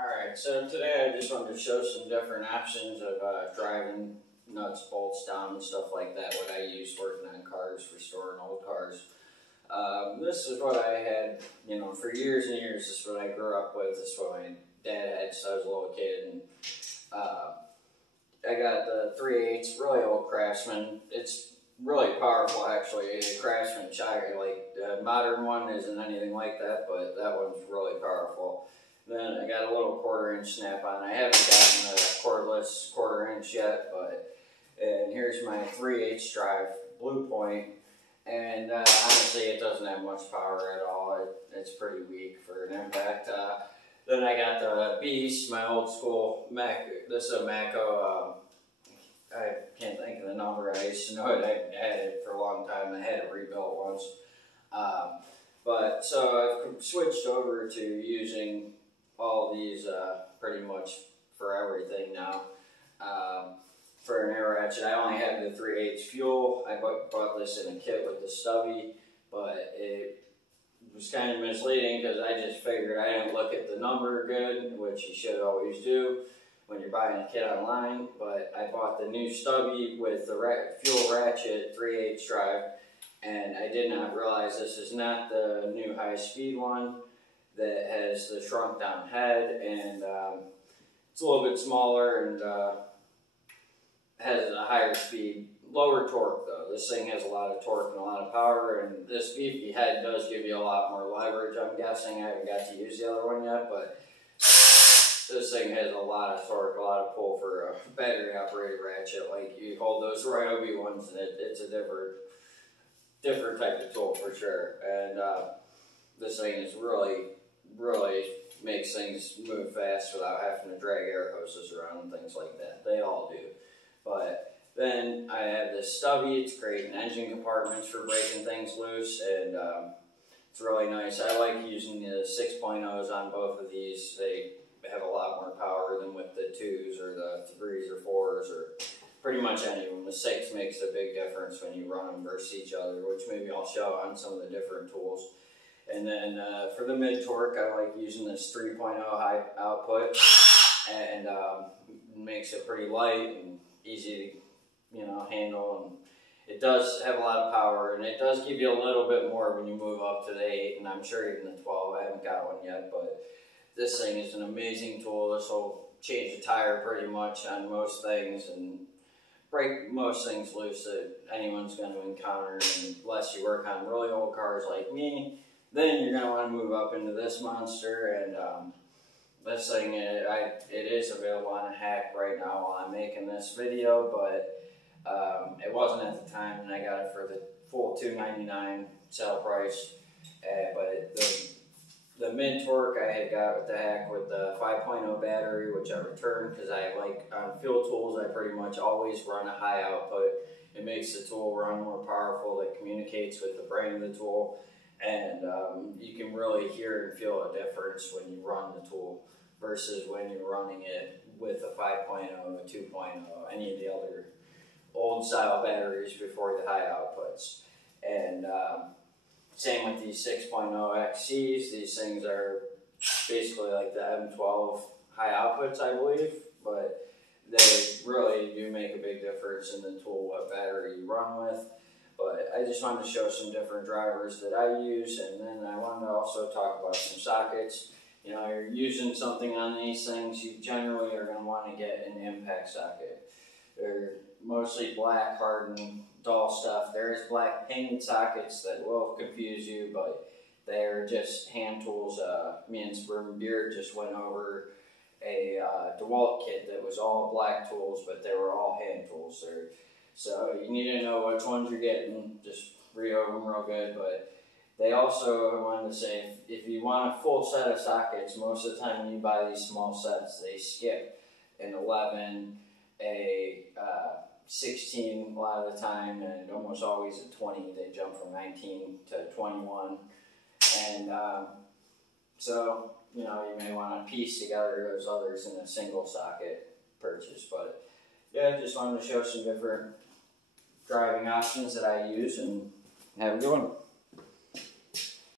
Alright, so today I just wanted to show some different options of driving nuts, bolts down and stuff like that, what I use working on cars, restoring old cars. This is what I had, for years and years. This is what I grew up with. This is what my dad had since I was a little kid. And I got the 3/8, really old Craftsman. It's really powerful, actually. The Craftsman Shire, like the modern one isn't anything like that, but that one's really powerful. Then I got a little 1/4-inch snap-on. I haven't gotten a cordless 1/4-inch yet, and here's my 3/8 drive, Blue Point. And honestly, it doesn't have much power at all. It's pretty weak for an impact. Then I got the Beast, my old school Mac. This is a Maco. I can't think of the number. I used to know it. I had it for a long time. I had it rebuilt once. But so I've switched over to using all of these pretty much for everything now. For an air ratchet, I only have the 3/8 fuel. I bought this in a kit with the stubby, but it was kind of misleading because I just figured I didn't look at the number good, which you should always do when you're buying a kit online. But I bought the new stubby with the fuel ratchet 3/8 drive, and I did not realize this is not the new high-speed one that has the shrunk down head, and it's a little bit smaller and has a higher speed, lower torque though. This thing has a lot of torque and a lot of power, and this beefy head does give you a lot more leverage, I'm guessing. I haven't got to use the other one yet, but this thing has a lot of torque, a lot of pull for a battery operated ratchet. Like you hold those Ryobi ones and it's a different type of tool for sure. And this thing is really makes things move fast without having to drag air hoses around and things like that. They all do. But then I have this stubby. It's great in engine compartments for breaking things loose, and it's really nice. I like using the 6.0s on both of these. They have a lot more power than with the 2s or the 3s or 4s or pretty much any of them. The 6 makes a big difference when you run them versus each other, which maybe I'll show on some of the different tools. And then for the mid-torque, I like using this 3.0 high output, and makes it pretty light and easy to handle, and it does have a lot of power, and it does give you a little bit more when you move up to the 8, and I'm sure even the 12. I haven't got one yet, but this thing is an amazing tool. This will change the tire pretty much on most things and break most things loose that anyone's going to encounter, and unless you work on really old cars like me, then you're going to want to move up into this monster. And this thing, it is available on a hack right now while I'm making this video, but it wasn't at the time, and I got it for the full $2.99 sale price. But the mid-torque I had got with the hack with the 5.0 battery, which I returned because I like on fuel tools, I pretty much always run a high output. It makes the tool run more powerful. That communicates with the brain of the tool. And you can really hear and feel a difference when you run the tool versus when you're running it with a 5.0, a 2.0, any of the other old style batteries before the high outputs. And same with these 6.0 XCs. These things are basically like the M12 high outputs, I believe, but they really do make a big difference in the tool what battery you run with. But I just wanted to show some different drivers that I use, and then I wanted to also talk about some sockets. You're using something on these things, you generally are going to want to get an impact socket. They're mostly black, hardened, dull stuff. There is black painted sockets that will confuse you, but they're just hand tools. Me and Sperm Beard just went over a DeWalt kit that was all black tools, but they were all hand tools. So you need to know which ones you're getting. Just read over them real good. But they also, I wanted to say, if you want a full set of sockets, most of the time when you buy these small sets, they skip an 11, a 16 a lot of the time, and almost always a 20. They jump from 19 to 21. And so, you may want to piece together those others in a single socket purchase. But yeah, just wanted to show some different driving options that I use, and have a good one.